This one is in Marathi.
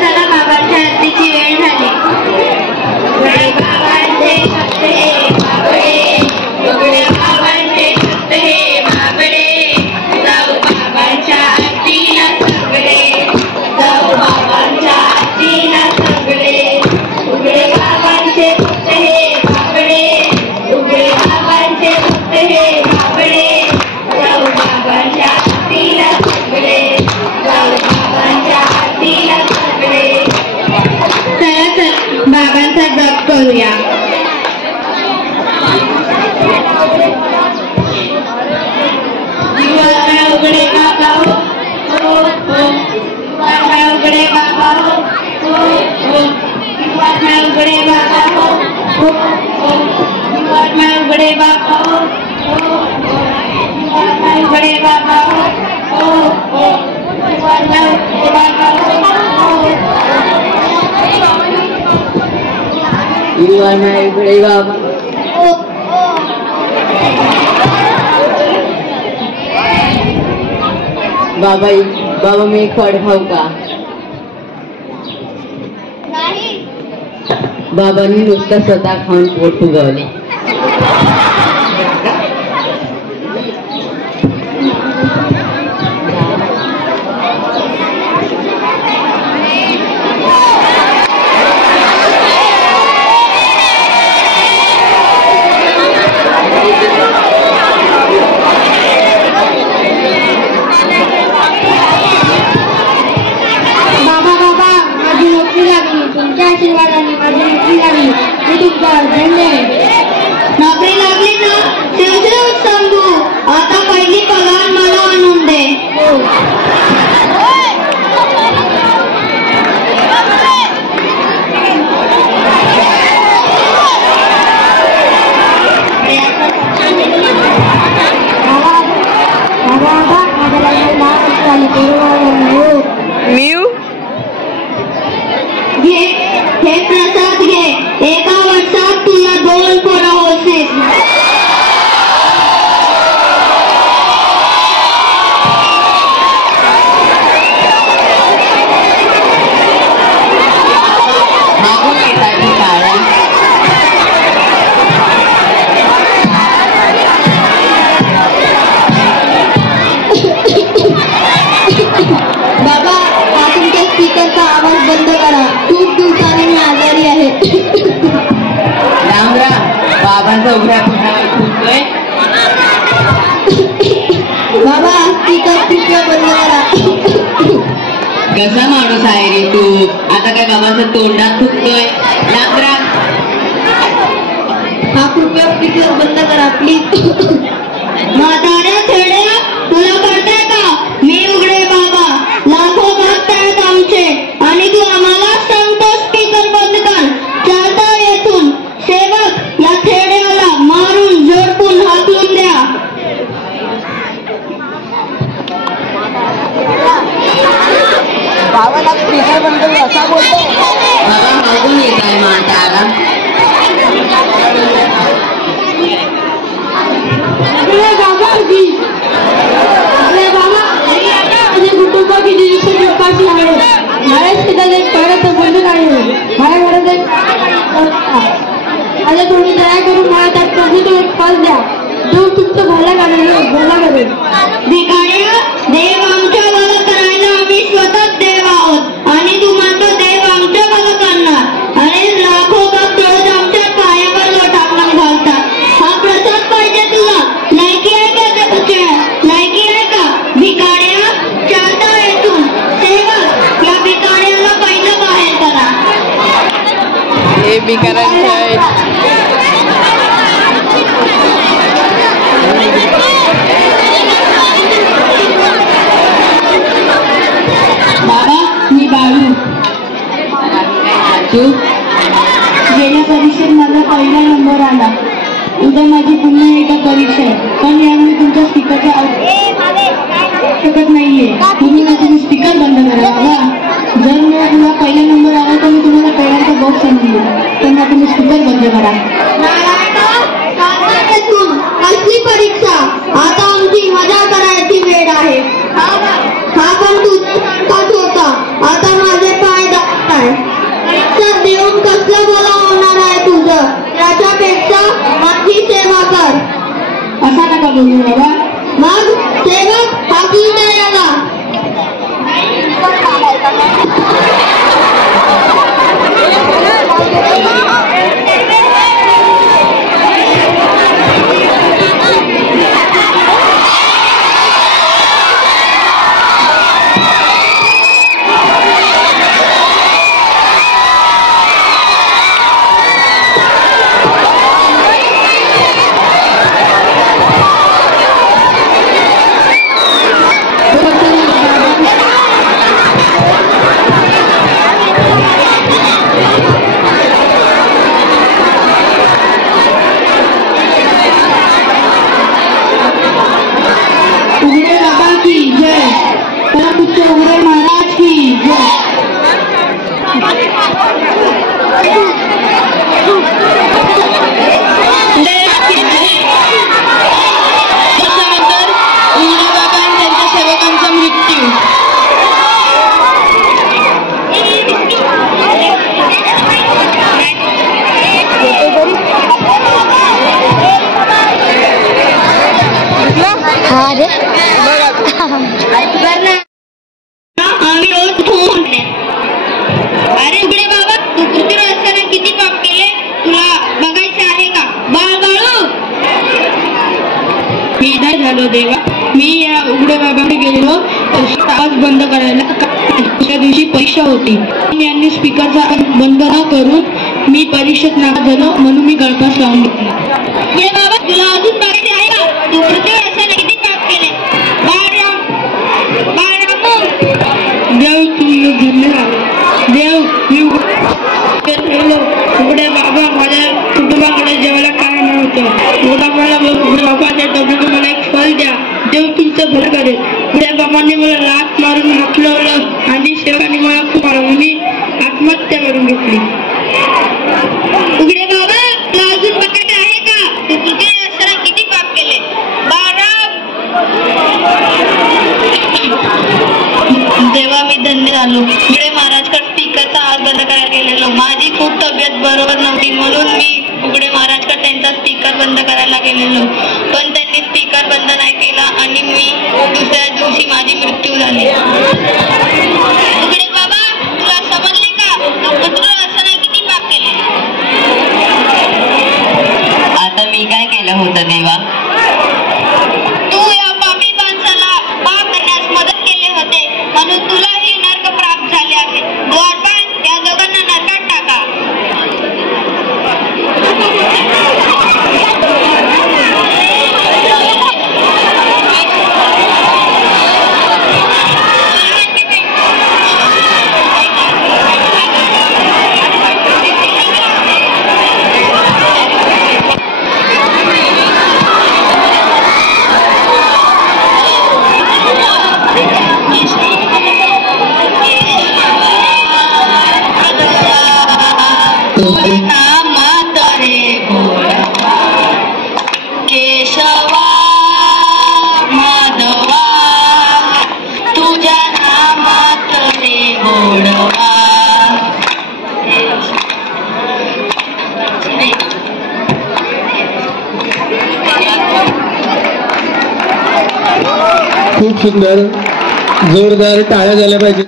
चला बाबांच्या आरतीची वेळ झाली. बाबांचे भक्त हे बाबडे, उघडे बाबांचे भक्त हे बाबडे, जाऊ बाबांच्या आरतीला सगळे, जाऊ बाबांच्या आरतीला सगळे. उघडे बाबांचे भक्त हे बाबडे, उघडे बाबांचे भक्त हे बाबडे, जाऊ बाबांच्या आरतीला सगळे, जाऊ बाबांच्या आरतीला सगळे. चला बाबांचा जप करूया. उघडे बाबा हो, हो हो, उघडे बाबा हो, हो हो, उघडे बाबा हो, हो हो, उघडे बाबा हो, हो हो, उघडे बाबा हो, हो हो, उघडे बाबा हो. You are my ughde baba. बाबा मी फळ खाऊ का? बाबांनी नुसतं स्वतः खाऊन पोट फुगवले. तुमच्या आशीर्वादाने माझी नोकरी लागली. मी तुमचा नोकरी लागली ना तेवढे सांगू. आता पहिली पगार मला आणून दे. हे प्रसाद घे. एका वर्षात तुला 2 पोरं होतील. बाबा हा तुमच्या स्पीकरचा आवाज बंद करा. खूप दिवसांनी मी आजारी आहे. राम राम. बाबांचा उघड्या पोटावर फुटतोय. बाबा स्पीकर कृपया बंद करा. कसा माणूस आहे रे तू? आता काय बाबांचा तोंडात फुटतोय? राम राम. हा कृपया स्पीकर बंद करा प्लीज. म्हाताऱ्या खेड्या तुला कळतंय का? मी उघडे बाबा. लाखो भक्त आहेत आमचे आणि तू आम्हाला सांगतो स्पीकर बंद कर. चालता येथून सेवक या खेड्याला मारून झोडपून हाकलून द्या. बाबाला स्पीकर बंद असा बोलतो. बाबा मागून येत आहे म्हातारा. कुटुंबाची निरीक्षण उपाशी आहे. माझ्याच पिताला एक पैराचं बंधन आहे. माझ्या घरात एक माझ्या थोडी दया करून मला त्यात प्रभूचा एक पास द्या. देव तुमचं भला करेल. भिकाऱ्या देव आमच्या भलं करायला आम्ही स्वतःच देव आहोत आणि तू मात्र देव आमच्या भलं करणार. आणि लाखो भक्त रोज आमच्या पायावर लोटाकून घालतात. हा प्रसाद पाहिजे तुला. लायकी आहे का तुझ्या? लायकी आहे का? भिकाऱ्या चालता येथून सेवक या भिकाऱ्याला पहिलं बाहेर करा. हे भिकाऱ्यांचं बाबा मी बाळू. गेल्या परीक्षेत माझा पहिला नंबर आला. उद्या माझी पुन्हा एकदा परीक्षा आहे. पण यावेळी तुमच्या स्पीकरचा शकत नाहीये. तुम्ही स्पीकर बंद करा बाबा. जर मला तुला पहिला नंबर आला तर मी तुम्हाला पहिल्यांदा बॉक्स आणून देईन. त्यांना तुम्ही स्पीकर बंद करा. कसली परीक्षा? आता आमची मजा करायची वेळ आहे. हा पण तुझाच होता. आता माझे पाय दाखताय. परीक्षा देऊन कसलं बरं होणार आहे तुझं? त्याच्यापेक्षा माझी सेवा कर. असा नका बोलू बाबा. मग सेवक हाकून द्या याला. अरे उघडे बाबा, तू पृथ्वीवर असताना किती पाप केले तुला बघायचे आहे का? बाळ बाळू. मी नाही झालो देवा. मी या उघडे बाबाकडे गेलेलो आवाज बंद करायला. दुसऱ्या दिवशी परीक्षा होती. यांनी स्पीकरचा बंद न करून मी परीक्षेत नापास झालो म्हणून मी गळफास लावून घेतला. उघडे बाबा, तुला अजून बघायचे आहे का? तू पृथ्वीवर असताना किती पाप केले? देव तुझे धन्यवाद. देव मी उघडे बाबा, माझ्या कुटुंबाकडे जेवायला काय नव्हतं. उघडे बाबाच्या डोक्यातून मला एक फल द्या. देव तुमचं भलं करेल. उघड्या बाबांनी मला लाथ मारून हाकलवलं आणि सेवकांनी मला खूप मारलं. मी आत्महत्या करून घेतली. उघडे बाबा, तुला अजून बघायचं आहे का? तू पृथ्वीवर असताना किती पाप केले? देवा, मी धन्य झालो. उघडे महाराजकडे स्पीकरचा आवाज बंद करायला गेलेलो. माझी खूप तब्येत बरोबर नव्हती म्हणून मी उघडे महाराजकडे त्यांचा स्पीकर बंद करायला गेलेलो. पण त्यांनी स्पीकर बंद नाही केला आणि मी दुसऱ्या दिवशी माझी मृत्यू झाली. उघडे बाबा, तुला समजले का? तू पृथ्वीवर असताना किती पाप केले? आता मी काय केलं होतं देवा? तू या पापी माणसाला पाप करण्यास मदत केले होते म्हणून तुलाही नरक प्राप्त झाले आहे. द्वारपाल, या दोघांना नरकात टाका. केशवा माधवा, तुझ्या नामात रे गोडवा. खूप सुंदर, जोरदार टाळ्या झाल्या पाहिजे.